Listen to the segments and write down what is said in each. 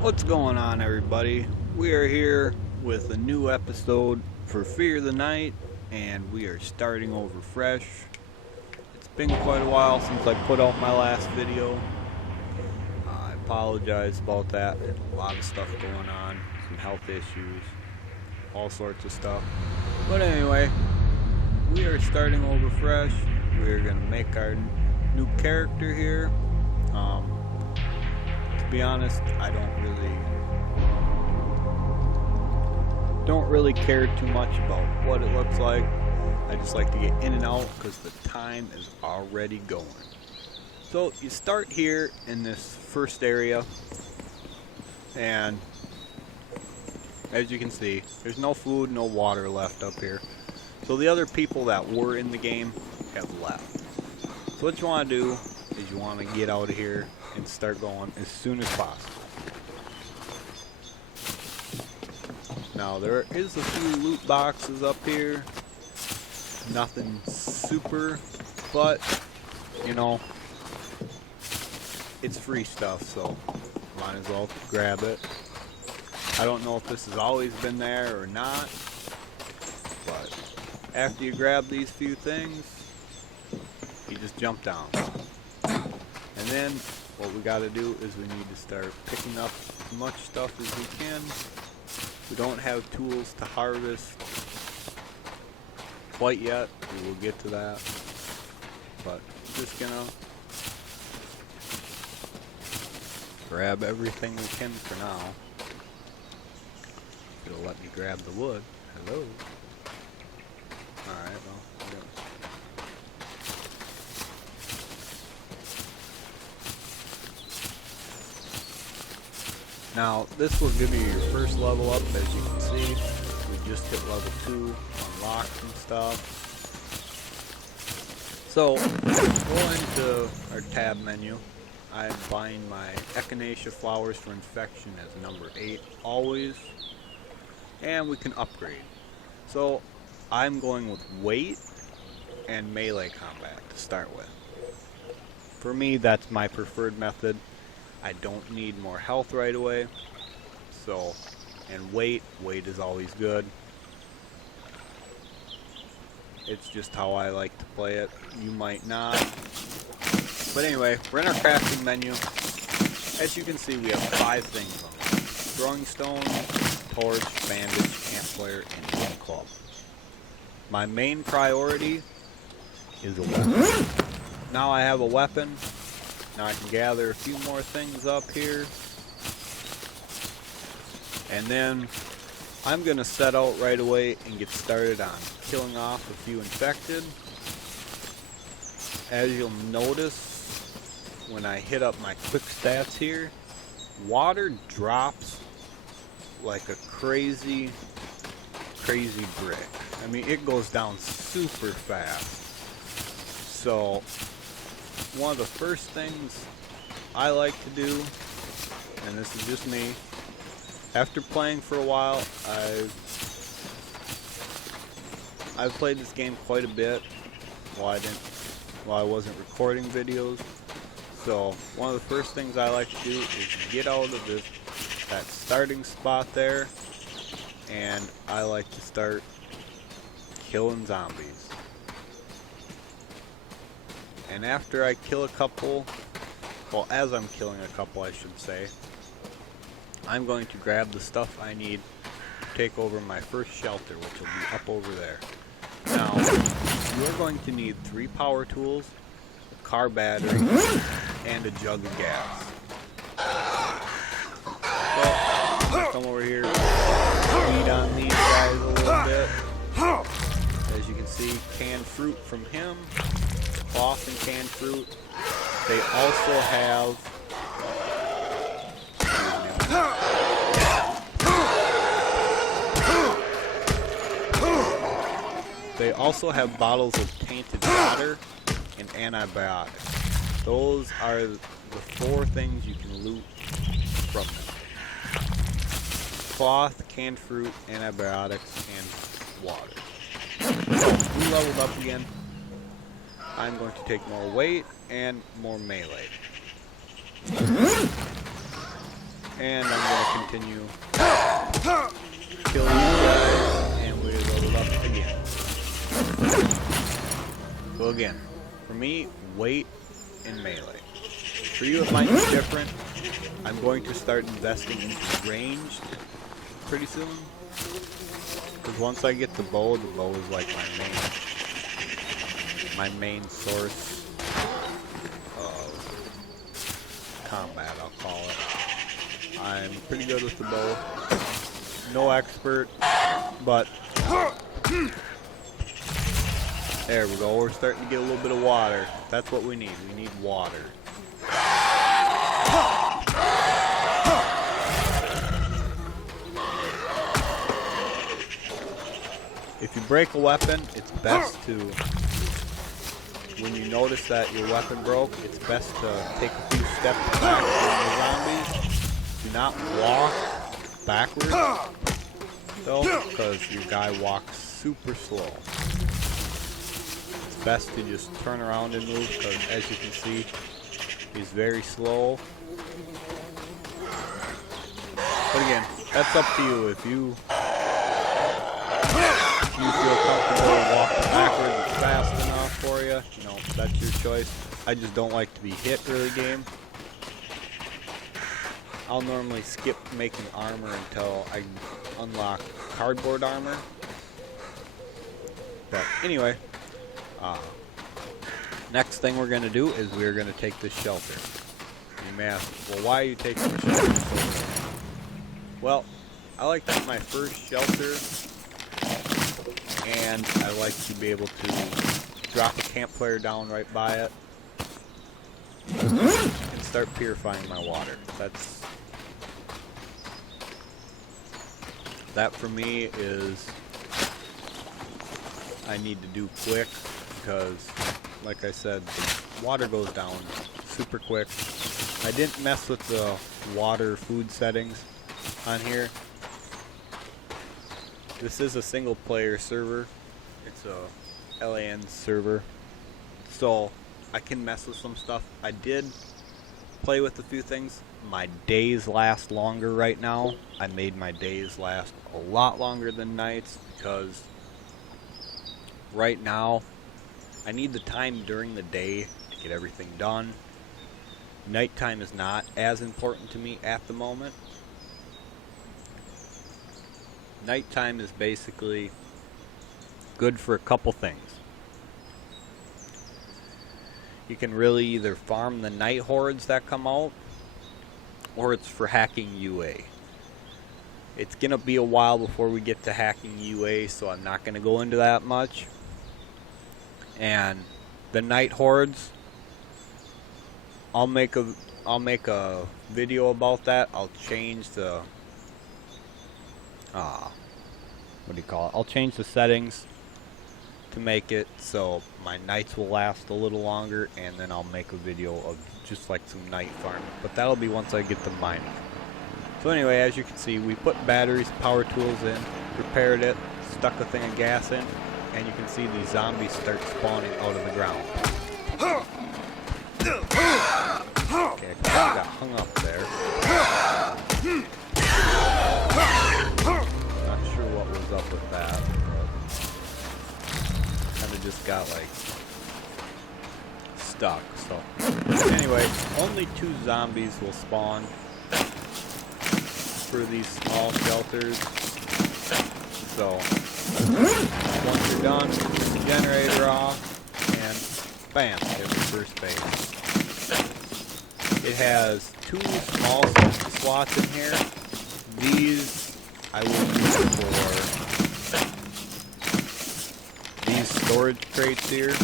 What's going on, everybody? We are here with a new episode for Fear the Night, and we are starting over fresh. It's been quite a while since I put out my last video. I apologize about that. A lot of stuff going on, some health issues, all sorts of stuff. But anyway, we are starting over fresh. We're gonna make our new character here. To be honest, I don't really care too much about what it looks like. I just like to get in and out because the time is already going. So you start here in this first area, and as you can see, there's no food, no water left up here. So the other people that were in the game have left. So what you want to do is you want to get out of here and start going as soon as possible. Now there is a few loot boxes up here. Nothing super, but you know, it's free stuff, so might as well grab it. I don't know if this has always been there or not, but after you grab these few things, you just jump down. And then what we gotta do is we need to start picking up as much stuff as we can. We don't have tools to harvest quite yet. We will get to that. But just gonna grab everything we can for now. It'll let me grab the wood. Hello. Alright, well, now, this will give you your first level up, as you can see. We just hit level 2, unlocked some stuff. So, go into our tab menu. I'm buying my Echinacea flowers for infection as number 8, always. And we can upgrade. So, I'm going with weight and melee combat to start with. For me, that's my preferred method. I don't need more health right away, so, and weight is always good. It's just how I like to play it. You might not. But anyway, we're in our crafting menu. As you can see, we have 5 things on it. Throwing stone, torch, bandage, campfire, and one club. My main priority is a weapon. Now I have a weapon. Now I can gather a few more things up here. And then I'm going to set out right away and get started on killing off a few infected. As you'll notice, when I hit up my quick stats here, water drops like a crazy brick. I mean, it goes down super fast. So one of the first things I like to do, and this is just me, after playing for a while, I've played this game quite a bit while I wasn't recording videos. So one of the first things I like to do is get out of that starting spot there, and I like to start killing zombies. And after I kill a couple, well, as I'm killing a couple, I should say, I'm going to grab the stuff I need to take over my first shelter, which will be up over there. Now, you're going to need 3 power tools, a car battery, and a jug of gas. So, come over here, feed on these guys a little bit. As you can see, canned fruit from him. Cloth and canned fruit. They also have bottles of tainted water and antibiotics. Those are the 4 things you can loot from them. Cloth, canned fruit, antibiotics, and water. So, we leveled up again. I'm going to take more weight and more melee. And I'm going to continue killing these guys, and we level up again. So again, for me, weight and melee. For you it might be different. I'm going to start investing into ranged pretty soon. Because once I get the bow is like my main source of combat, I'll call it. I'm pretty good with the bow. No expert, but there we go. We're starting to get a little bit of water. That's what we need. We need water. If you break a weapon, it's best to, when you notice that your weapon broke, it's best to take a few steps back from the zombies. Do not walk backwards, though, because your guy walks super slow. It's best to just turn around and move, because as you can see, he's very slow. But again, that's up to you. If you feel comfortable walking backwards, it's fast enough for you, you know, that's your choice. I just don't like to be hit early game. I'll normally skip making armor until I unlock cardboard armor. But anyway, next thing we're going to do is we're going to take this shelter. You may ask, well, why are you taking the shelter? Well, I like to get my first shelter, and I like to be able to drop a campfire down right by it and start purifying my water. That for me is, I need to do quick, because like I said, the water goes down super quick. I didn't mess with the water food settings on here. This is a single player server. It's a LAN server, so I can mess with some stuff. I did play with a few things. My days last longer right now. I made my days last a lot longer than nights, because right now I need the time during the day to get everything done. Nighttime is not as important to me at the moment. Nighttime is basically good for a couple things. You can really either farm the night hordes that come out, or it's for hacking UA. It's gonna be a while before we get to hacking UA, so I'm not gonna go into that much. And the night hordes, I'll make a video about that. I'll change the I'll change the settings to make it so my nights will last a little longer, and then I'll make a video of just like some night farming. But that'll be once I get the mining. So anyway, as you can see, we put batteries, power tools in, repaired it, stuck a thing of gas in, and you can see these zombies start spawning out of the ground. Okay, I got hung up there. Not sure what was up with that, but kind of just got like stuck. So anyway, only 2 zombies will spawn for these small shelters. So once you're done, turn the generator off, and bam, there's the first phase. It has 2 small slots in here. These I will use for these storage crates here.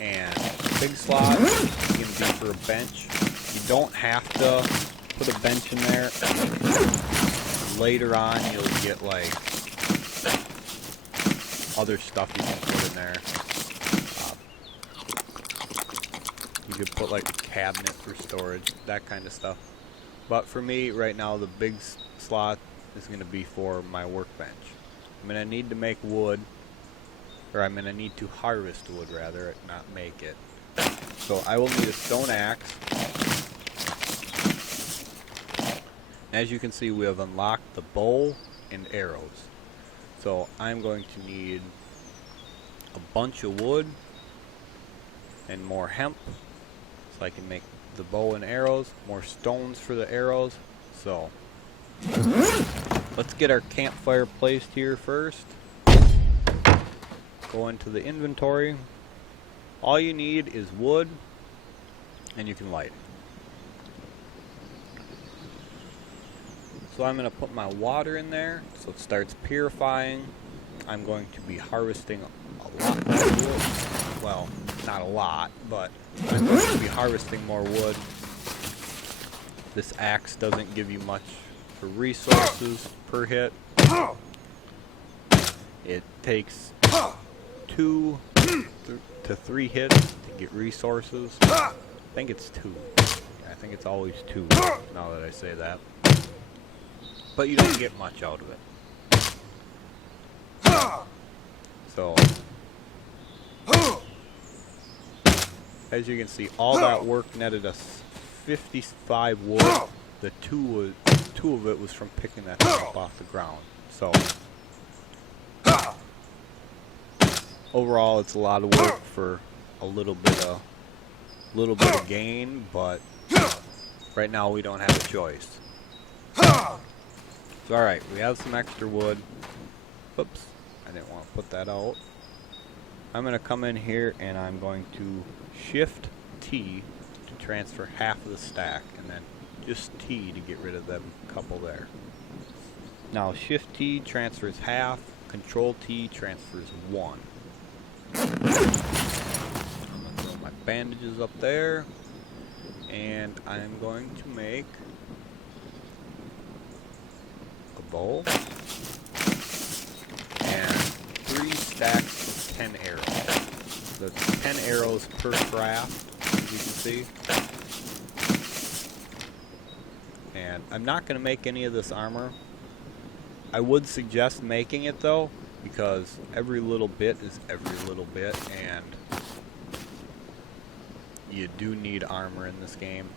And big slot can be for a bench. You don't have to put a bench in there. Later on, you'll get like other stuff you can put in there. You could put like a cabinet for storage, that kind of stuff. But for me, right now, the big slot is going to be for my workbench. I'm going to need to make wood, or I'm going to need to harvest wood rather, not make it. So I will need a stone axe, As you can see, we have unlocked the bow and arrows. So I'm going to need a bunch of wood and more hemp so I can make the bow and arrows, more stones for the arrows. So let's get our campfire placed here first. Go into the inventory. All you need is wood and you can light it. So I'm going to put my water in there so it starts purifying. I'm going to be harvesting a lot more wood. Well, not a lot, but I'm going to be harvesting more wood. This axe doesn't give you much for resources per hit. It takes 2 to 3 hits to get resources. I think it's 2. I think it's always 2 now that I say that. But you don't get much out of it. So, as you can see, all that work netted us 55 wood. The two of it was from picking that thing up off the ground. So, overall, it's a lot of work for a little bit of gain. But right now, we don't have a choice. So, alright, we have some extra wood. Oops, I didn't want to put that out. I'm going to come in here and I'm going to Shift T to transfer half of the stack, and then just T to get rid of them couple there. Now Shift T transfers half, Control T transfers 1. I'm going to throw my bandages up there, and I'm going to make bow and 3 stacks of 10 arrows. So that's 10 arrows per craft, as you can see. And I'm not going to make any of this armor. I would suggest making it though, because every little bit is every little bit, and you do need armor in this game.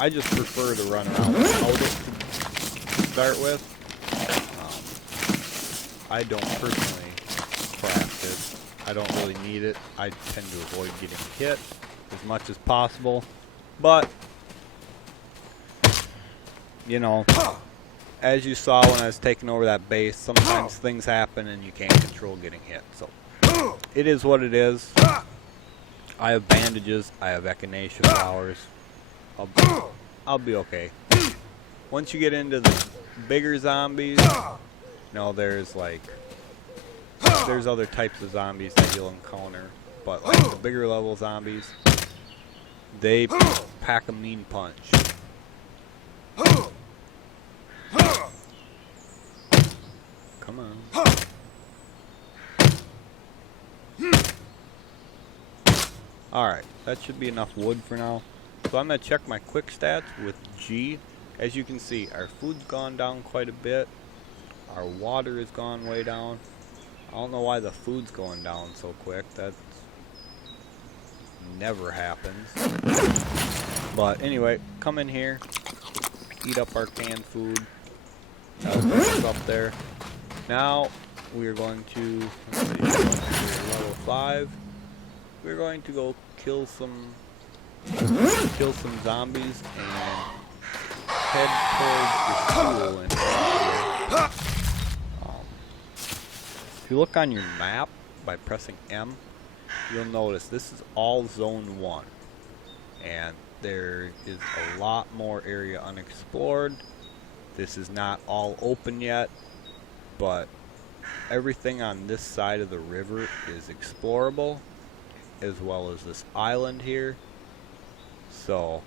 I just prefer to run around without it to start with. I don't personally craft it. I don't really need it. I tend to avoid getting hit as much as possible. But, you know, as you saw when I was taking over that base, sometimes things happen and you can't control getting hit. So, it is what it is. I have bandages. I have echinacea flowers. I'll be okay. Once you get into the bigger zombies, you know, there's other types of zombies that you'll encounter, but like the bigger level zombies, they pack a mean punch. Come on. Alright, that should be enough wood for now. So I'm going to check my quick stats with G. As you can see, our food's gone down quite a bit. Our water has gone way down. I don't know why the food's going down so quick. That never happens. But anyway, come in here, eat up our canned food. That'll put us up there. Now we are going to, let's see, level 5. We're going to go kill some zombies and head towards the school. And if you look on your map by pressing M, you'll notice this is all Zone 1, and there is a lot more area unexplored. This is not all open yet, but everything on this side of the river is explorable, as well as this island here. So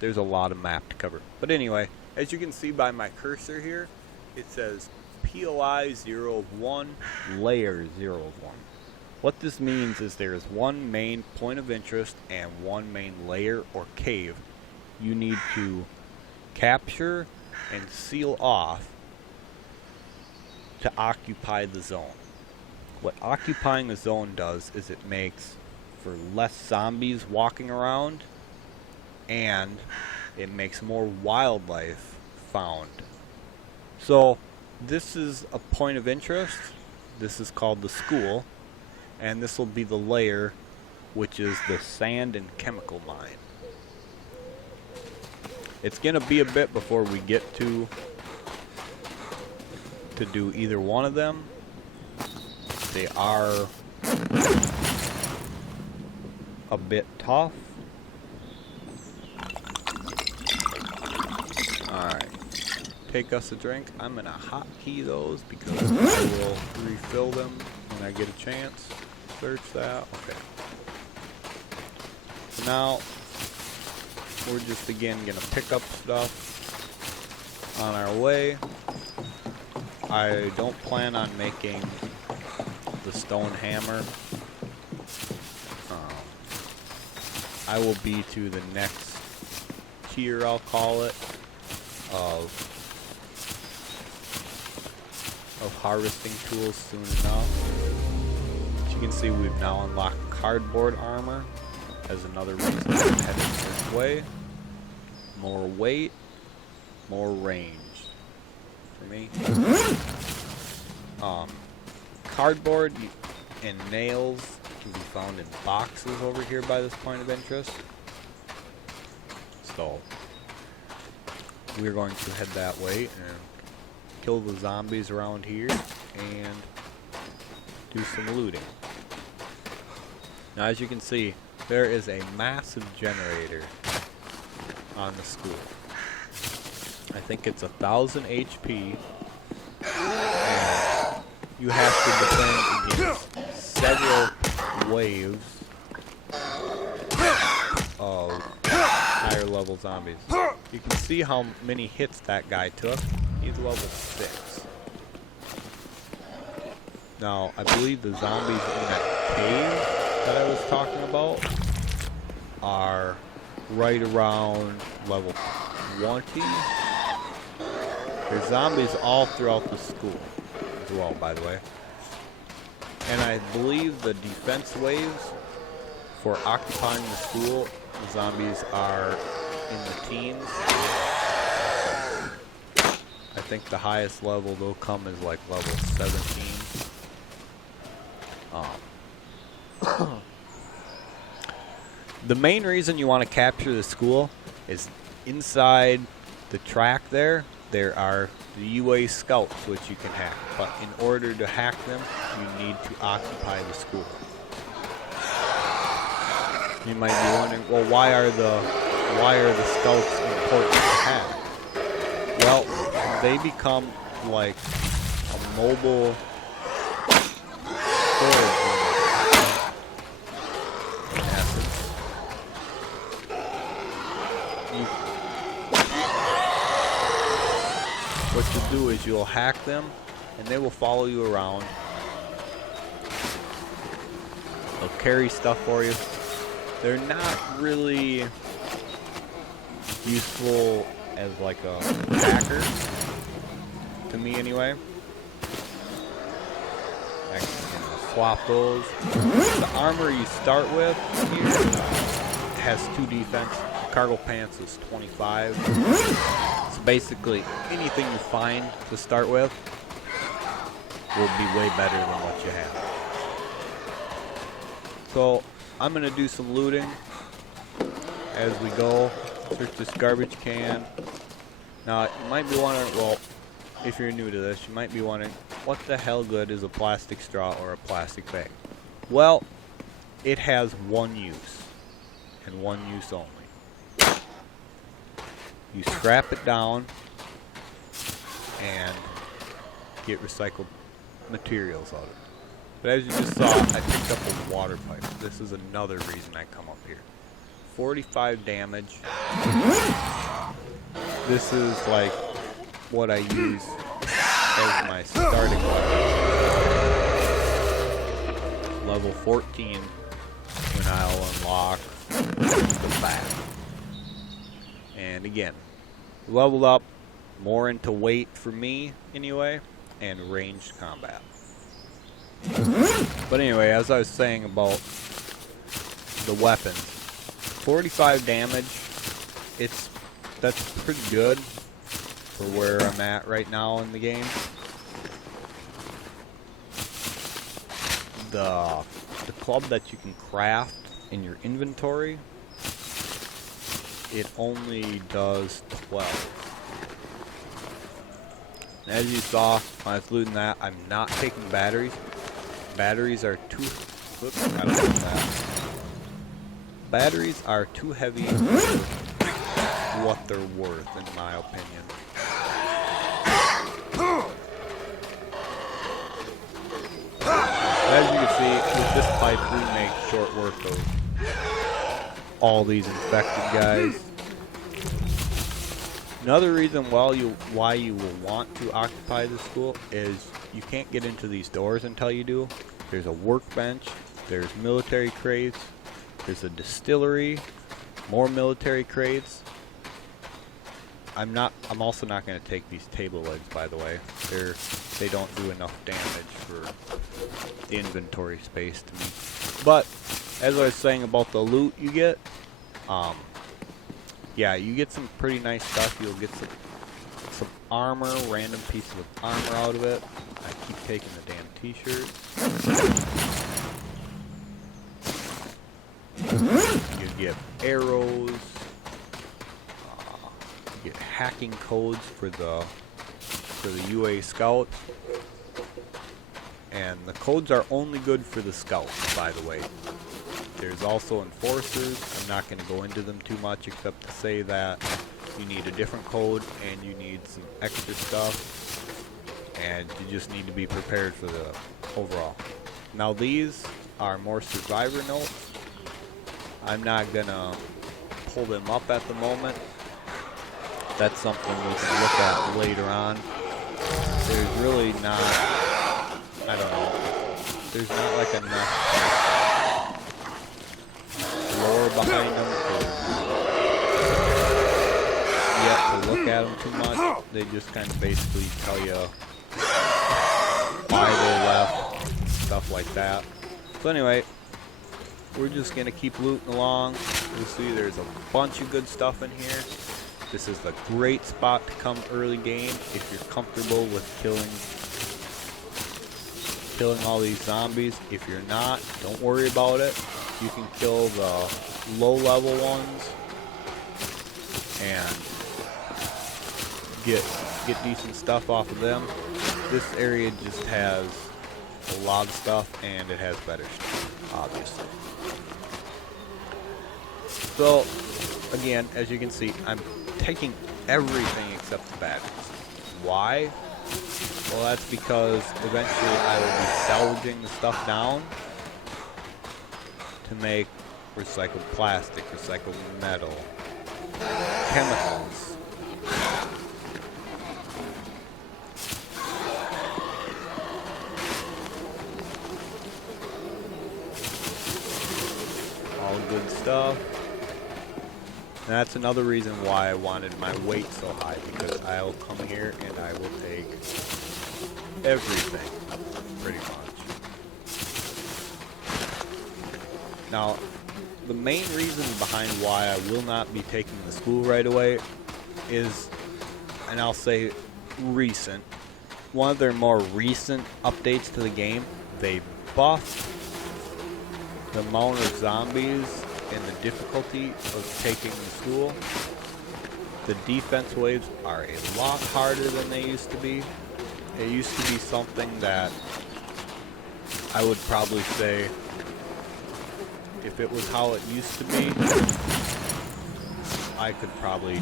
there's a lot of map to cover. But anyway, as you can see by my cursor here, it says POI 0 of 1, layer 0 of 1. What this means is there is one main point of interest and one main layer or cave you need to capture and seal off to occupy the zone. What occupying the zone does is it makes for less zombies walking around, and it makes more wildlife found. So this is a point of interest. This is called the school, and this will be the layer, which is the sand and chemical mine. It's gonna be a bit before we get to do either one of them. They are a bit tough. Alright, take us a drink. I'm gonna hotkey those because I will refill them when I get a chance. Search that. Okay. So now we're just again gonna pick up stuff on our way. I don't plan on making the stone hammer. I will be to the next tier, I'll call it, of harvesting tools soon enough. As you can see, we've now unlocked cardboard armor as another reason I'm heading this way. More weight, more range for me. Cardboard and nails can be found in boxes over here by this point of interest. So we're going to head that way and kill the zombies around here and do some looting. Now, as you can see, there is a massive generator on the school. I think it's 1,000 HP, and you have to defend against several waves of higher level zombies. You can see how many hits that guy took. He's level 6. Now, I believe the zombies in that cave that I was talking about are right around level 20. There's zombies all throughout the school as well, by the way. And I believe the defense waves for occupying the school, the zombies are in the teens. I think the highest level they'll come is like level 17. The main reason you want to capture the school is inside the track there are the UA scouts which you can hack, but in order to hack them you need to occupy the school. You might be wondering, well, why are the scouts important to hack? Well, they become like a mobile storage unit. What you'll do is you'll hack them and they will follow you around. They'll carry stuff for you. They're not really useful as like a hacker, to me anyway. I can swap those. The armor you start with here has 2 defense. Cargo pants is 25. So basically anything you find to start with will be way better than what you have. So I'm gonna do some looting as we go. Search this garbage can. Now you might be wondering, well, if you're new to this, you might be wondering, what the hell good is a plastic straw or a plastic bag? Well, it has one use, and one use only. You scrap it down and get recycled materials out of it. But as you just saw, I picked up a water pipe. This is another reason I come up here. 45 damage. This is like what I use as my starting weapon. Level 14 when I'll unlock the bat. And again, leveled up more into weight for me anyway, and ranged combat. But anyway, as I was saying about the weapons, 45 damage that's pretty good for where I'm at right now in the game. The club that you can craft in your inventory, it only does 12. And as you saw when I was looting that, I'm not taking batteries. Batteries are too... Oops, I don't know that. Batteries are too heavy for what they're worth, in my opinion. As you can see, with this pipe, we make short work of all these infected guys. Another reason why you will want to occupy the school is you can't get into these doors until you do. There's a workbench, there's military crates, there's a distillery, more military crates. I'm also not going to take these table legs, by the way. They don't do enough damage for the inventory space to me. But as I was saying about the loot you get, yeah, you get some pretty nice stuff. You'll get some armor, random pieces of armor out of it. I keep taking the damn t-shirt. You get arrows. You get hacking codes for the UA scouts. And the codes are only good for the scouts, by the way. There's also enforcers. I'm not going to go into them too much except to say that you need a different code and you need some extra stuff. And you just need to be prepared for the overall. Now these are more survivor notes. I'm not going to pull them up at the moment. That's something we can look at later on. There's really not, I don't know, there's not like enough lore behind them to look at them too much. They just kind of basically tell you why they left, stuff like that. So anyway, we're just going to keep looting along. You'll see there's a bunch of good stuff in here. This is a great spot to come early game if you're comfortable with killing all these zombies. If you're not, don't worry about it. You can kill the low level ones and get decent stuff off of them. This area just has a lot of stuff and it has better stuff, obviously. So again, as you can see, I'm taking everything except the batteries. Why? Well, that's because eventually I will be salvaging the stuff down to make recycled plastic, recycled metal, chemicals. All good stuff. And that's another reason why I wanted my weight so high, because I will come here and I will take everything, pretty much. Now, the main reason behind why I will not be taking the school right away is, and I'll say recent, one of their more recent updates to the game, they buffed the amount of zombies and the difficulty of taking the school. The defense waves are a lot harder than they used to be. It used to be something that I would probably say, if it was how it used to be, I could probably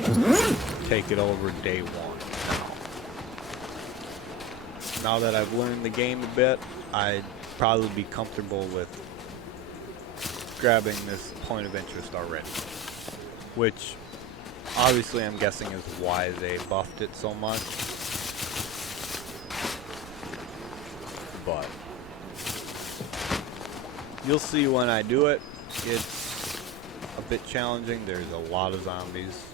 take it over day one. Now that I've learned the game a bit, I'd probably be comfortable with grabbing this point of interest already, which obviously I'm guessing is why they buffed it so much. But you'll see when I do it, it's a bit challenging. There's a lot of zombies.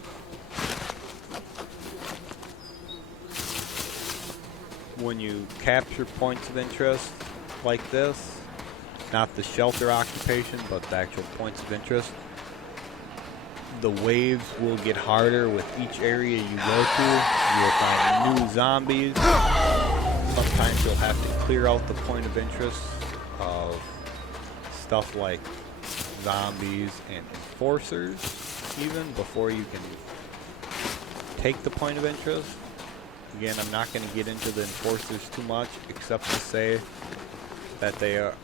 When you capture points of interest like this, not the shelter occupation, but the actual points of interest, the waves will get harder with each area you go to. You'll find new zombies. Sometimes you'll have to clear out the point of interest of stuff like zombies and enforcers even before you can take the point of interest. Again, I'm not going to get into the enforcers too much except to say that they are a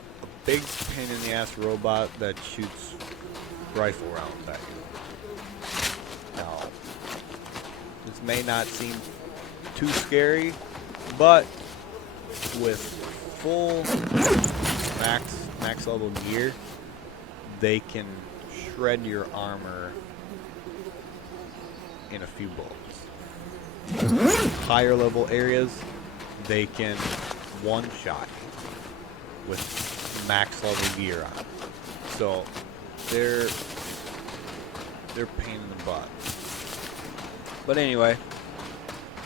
big pain in the ass robot that shoots rifle rounds at you. Now, this may not seem too scary, but with full max level gear, they can shred your armor in a few bullets. Higher level areas, they can one-shot with max level gear on. So they're pain in the butt. But anyway,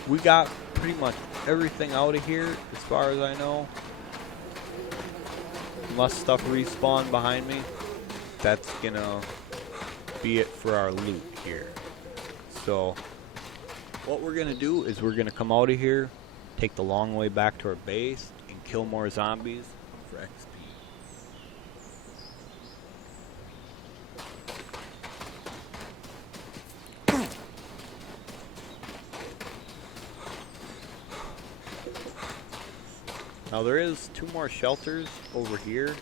we got pretty much everything out of here as far as I know. Unless stuff respawn behind me, that's gonna be it for our loot here. So what we're gonna do is we're gonna come out of here, take the long way back to our base, and kill more zombies for XP. Now there is 2 more shelters over here.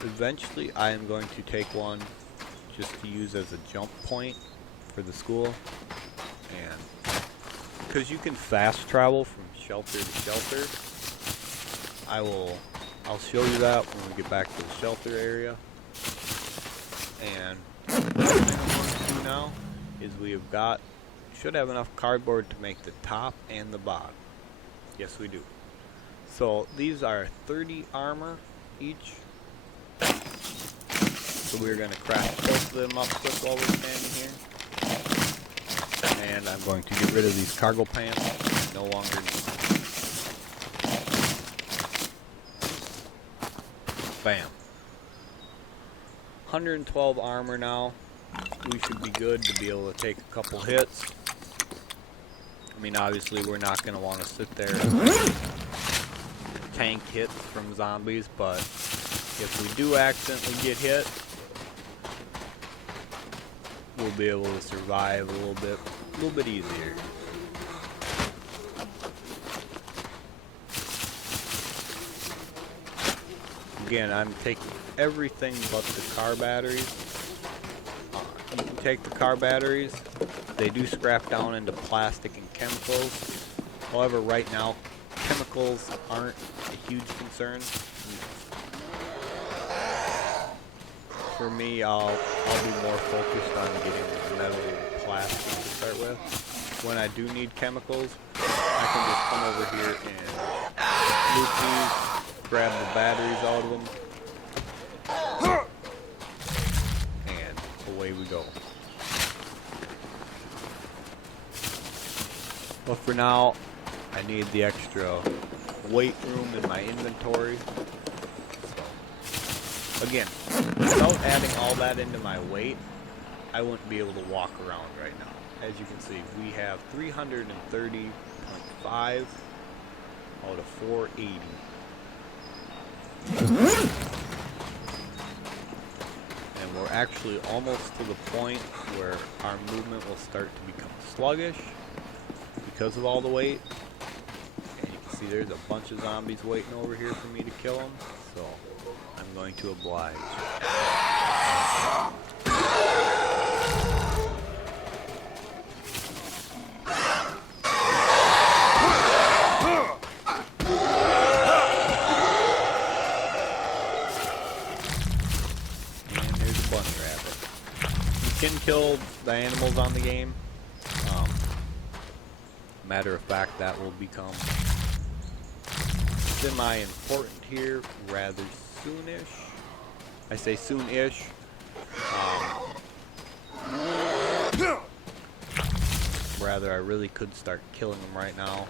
Eventually I am going to take one just to use as a jump point for the school, and because you can fast travel from shelter to shelter, I'll show you that when we get back to the shelter area. And what I'm going to do now is should have enough cardboard to make the top and the bottom. Yes, we do. So these are 30 armor each. So we're going to craft both of them up quick while we're standing here. And I'm going to get rid of these cargo pants. No longer need them. Bam. 112 armor now. We should be good to be able to take a couple hits. I mean, obviously we're not going to want to sit there and tank hits from zombies, but if we do accidentally get hit, we'll be able to survive a little bit easier. Again, I'm taking everything but the car batteries. You can take the car batteries. They do scrap down into plastic and chemicals. However, right now, chemicals aren't a huge concern. For me, I'll be more focused on getting metal and plastic to start with. When I do need chemicals, I can just come over here and loop these, grab the batteries out of them, and away we go. But for now, I need the extra weight room in my inventory. So, again, without adding all that into my weight, I wouldn't be able to walk around right now. As you can see, we have 330.5 out of 480. And we're actually almost to the point where our movement will start to become sluggish because of all the weight. And you can see there's a bunch of zombies waiting over here for me to kill them, so I'm going to oblige. And there's a bunny rabbit. You can kill the animals on the game. Matter of fact, that will become semi-important here rather soonish. I say soon-ish. Rather, I really could start killing them right now.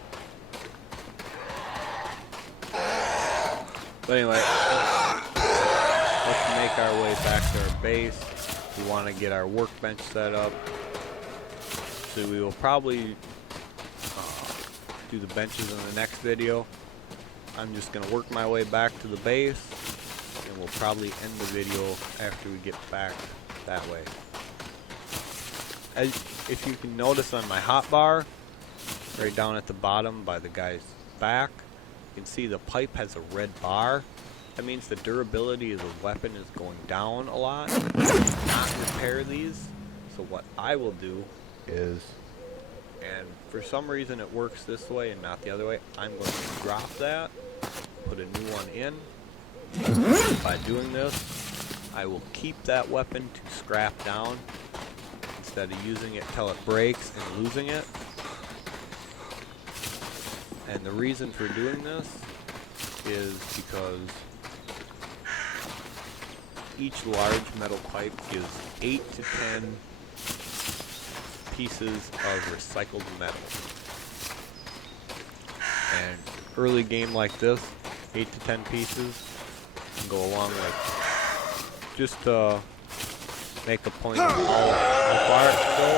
But anyway, let's make our way back to our base. We want to get our workbench set up. So we will probably do the benches in the next video. I'm just going to work my way back to the base, and we'll probably end the video after we get back that way. If you can notice on my hotbar, right down at the bottom by the guy's back, you can see the pipe has a red bar. That means the durability of the weapon is going down a lot. Not repair these. So what I will do is, and for some reason it works this way and not the other way, I'm going to drop that, put a new one in. By doing this, I will keep that weapon to scrap down instead of using it till it breaks and losing it. And the reason for doing this is because each large metal pipe gives 8 to 10 pieces of recycled metal. And early game like this, 8 to 10 pieces can go a long way. Just to make a point of how far it can go,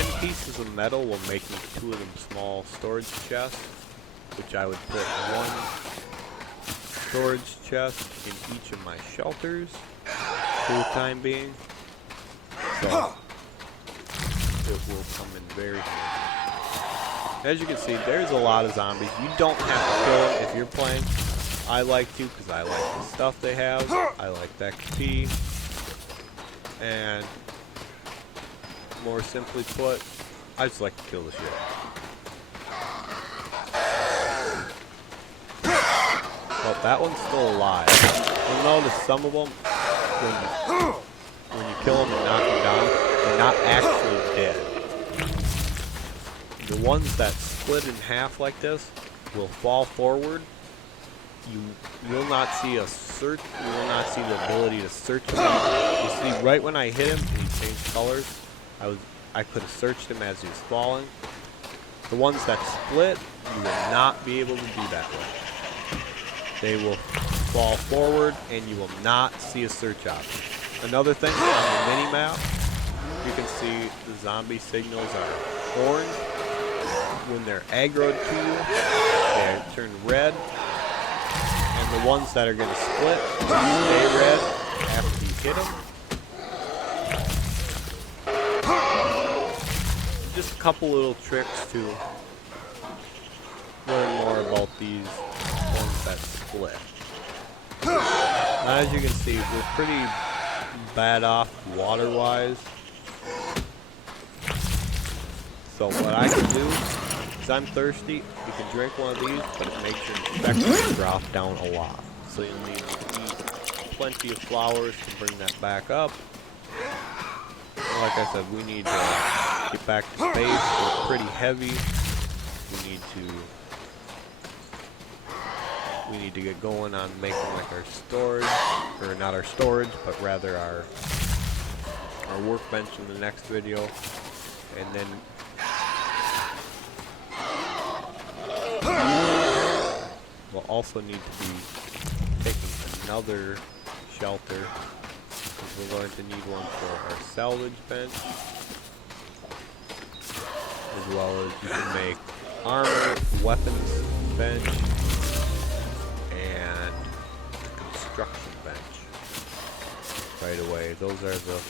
10 pieces of metal will make me 2 of them small storage chests, which I would put 1 storage chest in each of my shelters for the time being. So it will come in very handy. As you can see, there's a lot of zombies. You don't have to kill them if you're playing. I like to because I like the stuff they have. I like the XP. And more simply put, I just like to kill the shit. Well, that one's still alive. You'll notice some of them, when you kill them and knock them down, they're not actually dead. The ones that split in half like this will fall forward. You will not see a search. You will not see the ability to search him. You see, right when I hit him and he changed colors, I could have searched him as he was falling. The ones that split, you will not be able to do that with. They will fall forward, and you will not see a search option. Another thing, on the mini-map, you can see the zombie signals are orange. When they're aggroed to you, they turn red. And the ones that are going to split stay red after you hit them. Just a couple little tricks to learn more about these ones that split. Now, as you can see, we're pretty bad off water-wise. So what I can do is, I'm thirsty, you can drink one of these, but it makes your infection drop down a lot. So you'll need to eat plenty of flowers to bring that back up. And like I said, we need to get back to base. We're pretty heavy. We need to get going on making like our storage, or not our storage, but rather our workbench in the next video. And then we'll also need to be taking another shelter, because we're going to need one for our salvage bench, as well as you can make armor, weapons bench, and construction bench right away. Those are the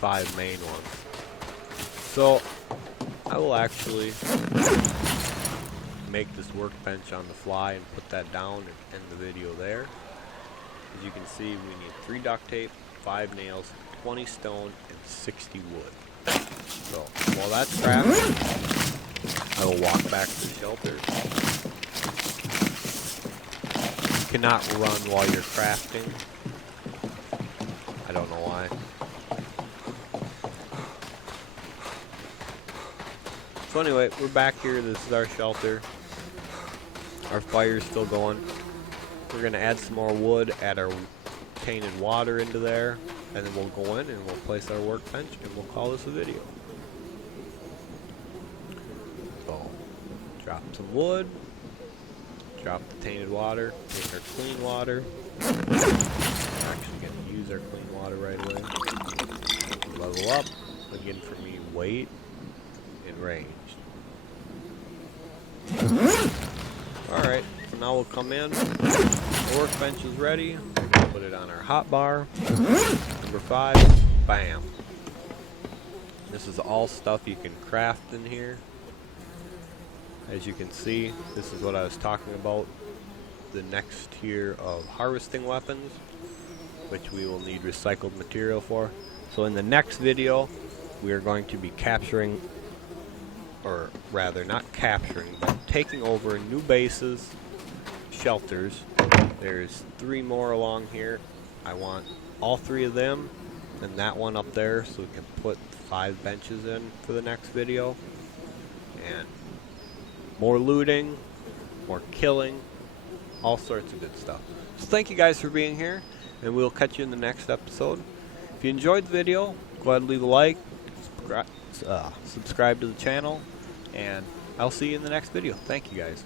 5 main ones. So I will actually make this workbench on the fly and put that down and end the video there. As you can see, we need 3 duct tape, 5 nails, 20 stone, and 60 wood. So while that's crafting, I will walk back to the shelter. You cannot run while you're crafting. I don't know why. So anyway, we're back here. This is our shelter. Our fire's still going. We're going to add some more wood, add our tainted water into there, and then we'll go in and we'll place our workbench and we'll call this a video. So, drop some wood, drop the tainted water, take our clean water. Actually getting use our clean water right away. Level up. Again for me, weight and range. Alright, so now we'll come in. The workbench is ready. Put it on our hot bar. Number 5. Bam. This is all stuff you can craft in here. As you can see, this is what I was talking about. The next tier of harvesting weapons, which we will need recycled material for. So in the next video, we are going to be capturing, or rather not capturing, but taking over new bases, shelters. There's 3 more along here. I want all 3 of them and that one up there so we can put 5 benches in for the next video. And more looting, more killing, all sorts of good stuff. So thank you guys for being here, and we'll catch you in the next episode. If you enjoyed the video, go ahead and leave a like, subscribe to the channel, and I'll see you in the next video. Thank you guys.